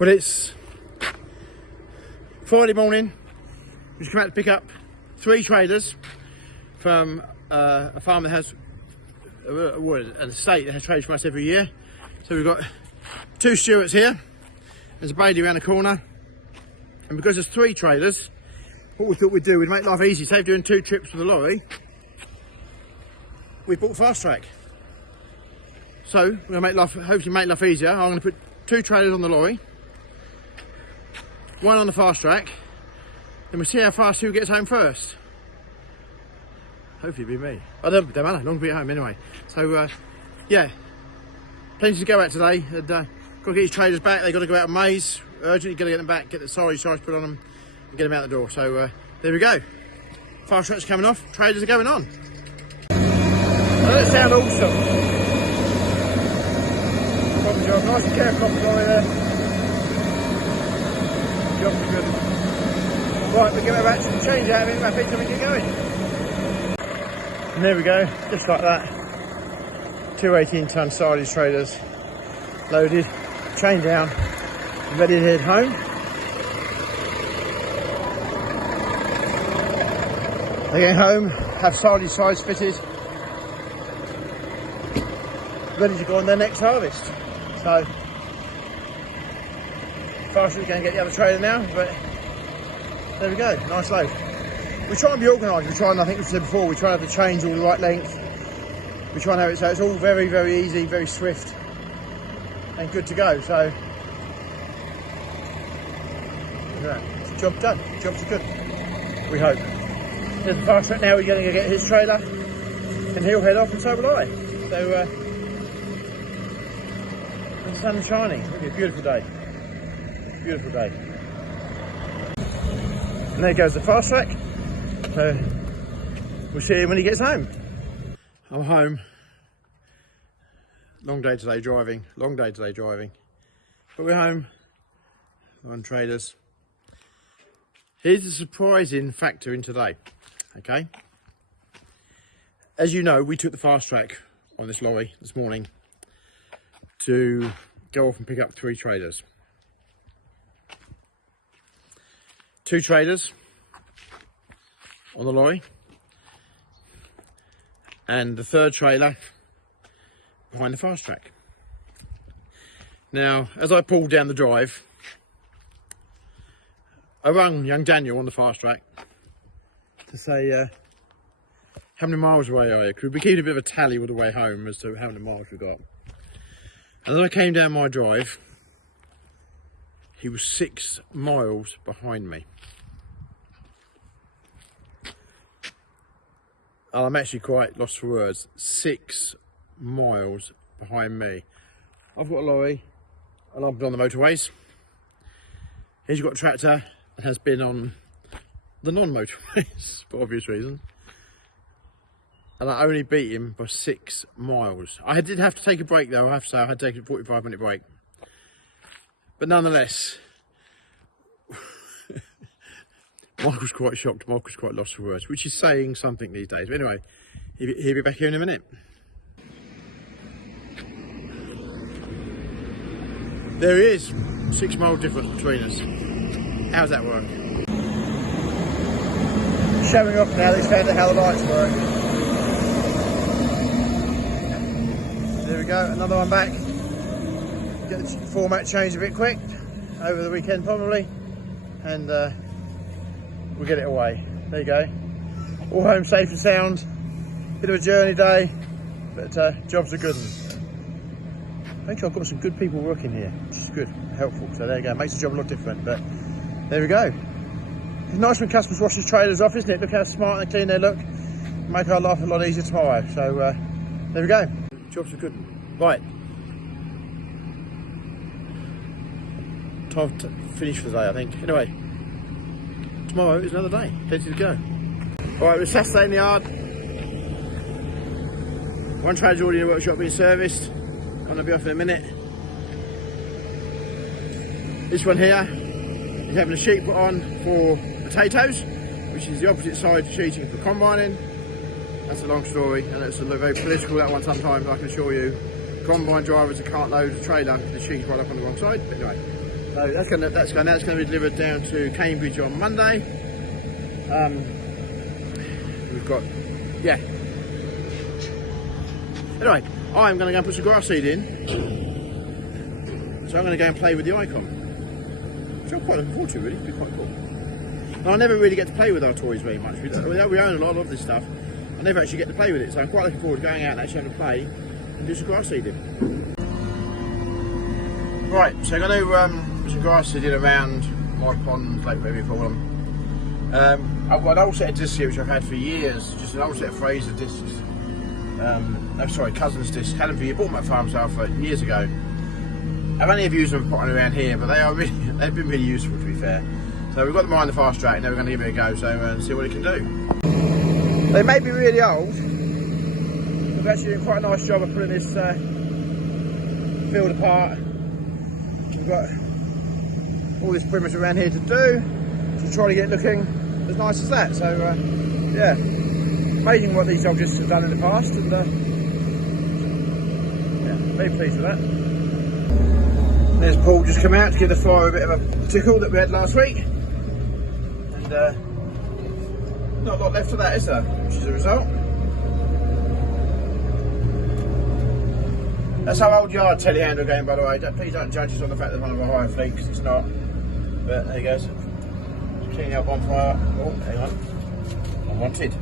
Well, it's Friday morning. We just come out to pick up 3 trailers from a farm that has an estate that has trailers for us every year. So we've got 2 Stewarts here. There's a Bailey around the corner, and because there's 3 trailers, what we thought we'd do, we'd make life easy. Instead of doing 2 trips with a lorry, we bought Fastrac. So we're going to make life, hopefully make life easier. I'm going to put 2 trailers on the lorry, 1 on the Fastrac, then we'll see how fast who gets home first. Hopefully it'll be me. Oh, don't matter, long to be at home anyway. So yeah, plenty to go at today. And, got to get these trailers back. They've got to go out of maze urgently. Got to get them back, get the size put on them, and get them out the door. So there we go. Fastrac's coming off. Trailers are going on. Doesn't it sound awesome? Proper job. Nice and careful on the lorry there. Job's good. Right, we'll give it a back to the change out of it, rapid, so we get going. And there we go, just like that. 2 18-ton silage trailers loaded, chain down, ready to head home. They're going home, have silage sides fitted, ready to go on their next harvest. So, Fastrac's going to get the other trailer now, but there we go, nice load. We try and be organised, we try and, I think we said before, we try and have the chains all the right length. We try and have it so it's all very, very easy, very swift and good to go. So, look at that, it's a job done, jobs are good, we hope. There's the Fastrac now, we're going to get his trailer and he'll head off and so will I. So, the sun's shining, it'll be a beautiful day, beautiful day. And there goes the Fastrac. So we'll see him when he gets home. I'm home. Long day today driving. Long day today driving. But we're home. We're on trailers. Here's the surprising factor in today. Okay. As you know, we took the Fastrac on this lorry this morning to go off and pick up 3 trailers. 2 trailers on the lorry, and the 3rd trailer behind the Fastrac. Now, as I pulled down the drive, I rang young Daniel on the Fastrac to say, how many miles away are you? Because we keep a bit of a tally all the way home as to how many miles we got. And as I came down my drive, he was 6 miles behind me. And I'm actually quite lost for words. 6 miles behind me. I've got a lorry and I've been on the motorways. He's got a tractor and has been on the non-motorways for obvious reasons. And I only beat him by 6 miles. I did have to take a break though, I have to say. I had to take a 45-minute break. But nonetheless, Michael's quite shocked, Michael's quite lost for words, which is saying something these days. But anyway, he'll be back here in a minute. There he is, 6 mile difference between us. How's that work? Showing off now that he's found out how the lights work. There we go, another one back. Get the format changed a bit quick, over the weekend probably, and we'll get it away. There you go. All home safe and sound. Bit of a journey day, but jobs are good. Make sure I've got some good people working here, which is good, helpful. So there you go, makes the job a lot different, but there we go. It's nice when customers wash these trailers off, isn't it? Look how smart and clean they look. Make our life a lot easier tomorrow. So there we go. Jobs are good. Right. Time to finish for the day, I think. Anyway, tomorrow is another day. Plenty to go. Alright, we're Saturday in the yard. One trailer's already in the workshop being serviced. Gonna be off in a minute. This one here is having a sheet put on for potatoes, which is the opposite side to sheeting for combining. That's a long story, and it's very political, that one sometimes, I can assure you. Combine drivers that can't load a trailer, the sheet's right up on the wrong side. But anyway, So that's going to be delivered down to Cambridge on Monday. We've got, yeah. Anyway, I'm going to go and put some grass seed in. So I'm going to go and play with the Icon, which I'm quite looking forward to. Really, it'll be quite cool. And I never really get to play with our toys very much. We own a lot of this stuff. I never actually get to play with it, so I'm quite looking forward to going out and actually having to play and do some grass seeding. Right, so I'm going to put some grass seeding around my pond, like whatever you call them. I've got an old set of discs here which I've had for years, just an old set of Fraser discs. No, sorry, Cousins discs. Had them for years. Bought them at Farm Sale for years ago. I've only ever used them for potting around here, but they've been really useful, to be fair. So we've got them on the Fastrac, now we're going to give it a go, and see what it can do. They may be really old. We've actually done quite a nice job of putting this field apart. We've got all this perimeter around here to do, to try to get it looking as nice as that. So yeah, amazing what these objects have done in the past, and yeah, very pleased with that. There's Paul just come out to give the fire a bit of a tickle that we had last week, and not a lot left of that, is there? Which is a result. That's our old yard telehandler game, by the way. Please don't judge us on the fact that one of our higher fleet, because it's not. But there he goes. Cleaning up on fire. Oh, hang on. Unwanted.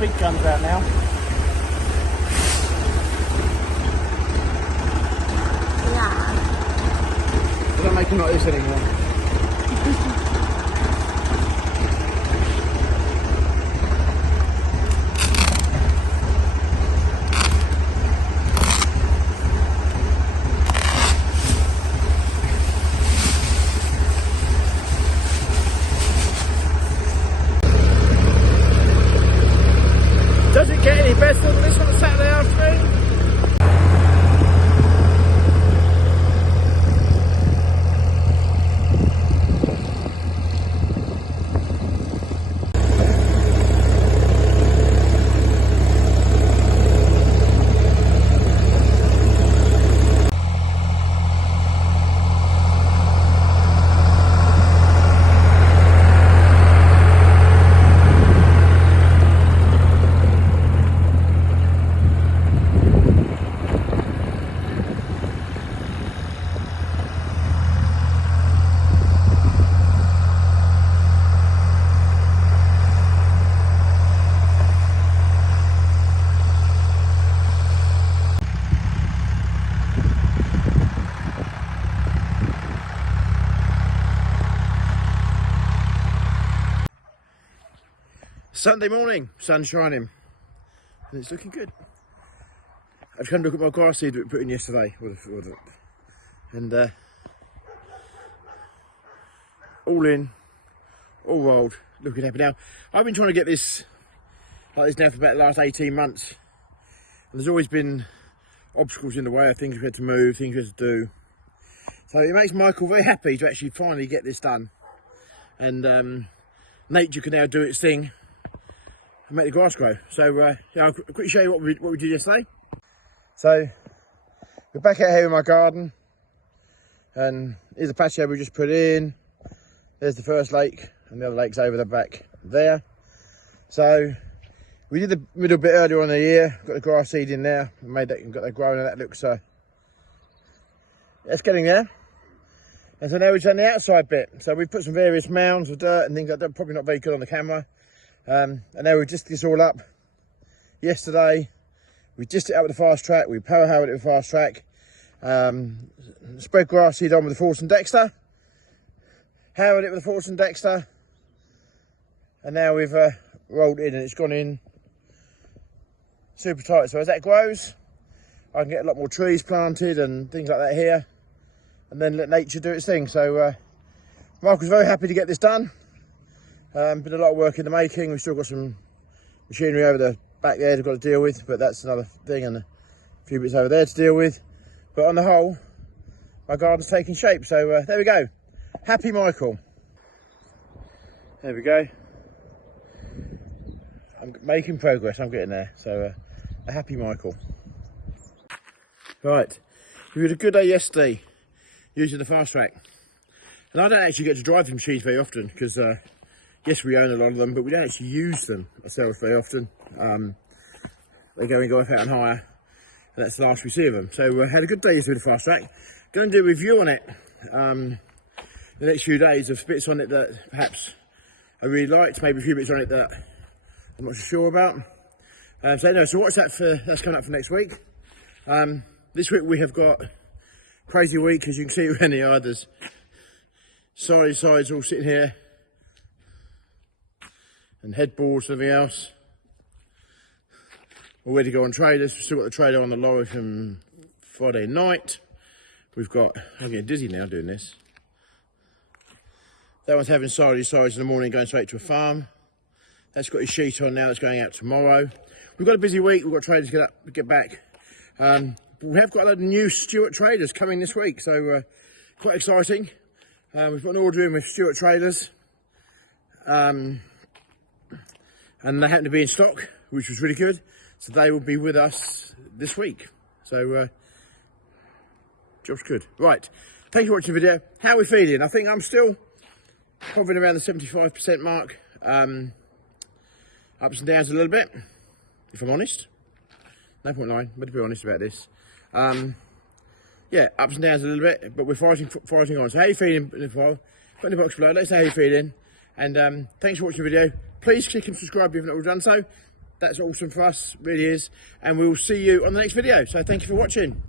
Big guns out now. Yeah. They don't make them like this anymore. Sunday morning, sun shining, and it's looking good. I've come to look at my grass seed that we put in yesterday, and all in, all rolled, looking happy. Now, I've been trying to get this like this now for about the last 18 months, and there's always been obstacles in the way of things we had to move, things we had to do. So it makes Michael very happy to actually finally get this done, and nature can now do its thing and make the grass grow. So yeah, I'll quickly show you what we did yesterday. So we're back out here in my garden, and here's the patio we just put in. There's the first lake, and the other lake's over the back there. So we did the middle bit earlier on in the year, got the grass seed in there, made that, got that growing, and that looks it's getting there. And so now we've done the outside bit. So we've put some various mounds of dirt and things like that, probably not very good on the camera. And now we've just this all up. Yesterday, we just it up with the Fastrac, we power harrowed it with Fastrac, spread grass seed on with the Dexta, harrowed it with the Dexta, and now we've rolled it in, and it's gone in super tight. So as that grows, I can get a lot more trees planted and things like that here, and then let nature do its thing. So Michael's very happy to get this done. Been a lot of work in the making. We've still got some machinery over the back there we've got to deal with, but that's another thing, and a few bits over there to deal with. But on the whole, my garden's taking shape. So there we go. Happy Michael. There we go. I'm making progress. I'm getting there. So a happy Michael. Right, we had a good day yesterday using the Fastrac, and I don't actually get to drive the machines very often because yes, we own a lot of them, but we don't actually use them ourselves very often. They go off out and hire, and that's the last we see of them. So we had a good day yesterday with the Fastrac. Going to do a review on it the next few days of bits on it that perhaps I really liked, maybe a few bits on it that I'm not so sure about. So watch that that's coming up for next week. This week we have got crazy week, as you can see around the yard. There's sides all sitting here, and headboards and everything else. We're ready to go on trailers. We've still got the trailer on the lorry from Friday night. We've got, I'm getting dizzy now doing this. That one's having sides in the morning, going straight to a farm. That's got his sheet on now, that's going out tomorrow. We've got a busy week, we've got trailers to get back. We have got a lot of new Stewart trailers coming this week, so quite exciting. We've got an order in with Stewart trailers. And they happen to be in stock, which was really good. So they will be with us this week. So job's good. Right, thank you for watching the video. How are we feeling? I think I'm still hovering around the 75% mark. Ups and downs a little bit, if I'm honest. No point lying, but to be honest about this. Yeah, ups and downs a little bit, but we're fighting on. So how are you feeling in the file? Put in the box below, let's know how you're feeling. And thanks for watching the video. Please click and subscribe if you've not already done so. That's awesome for us, really is. And we'll see you on the next video. So thank you for watching.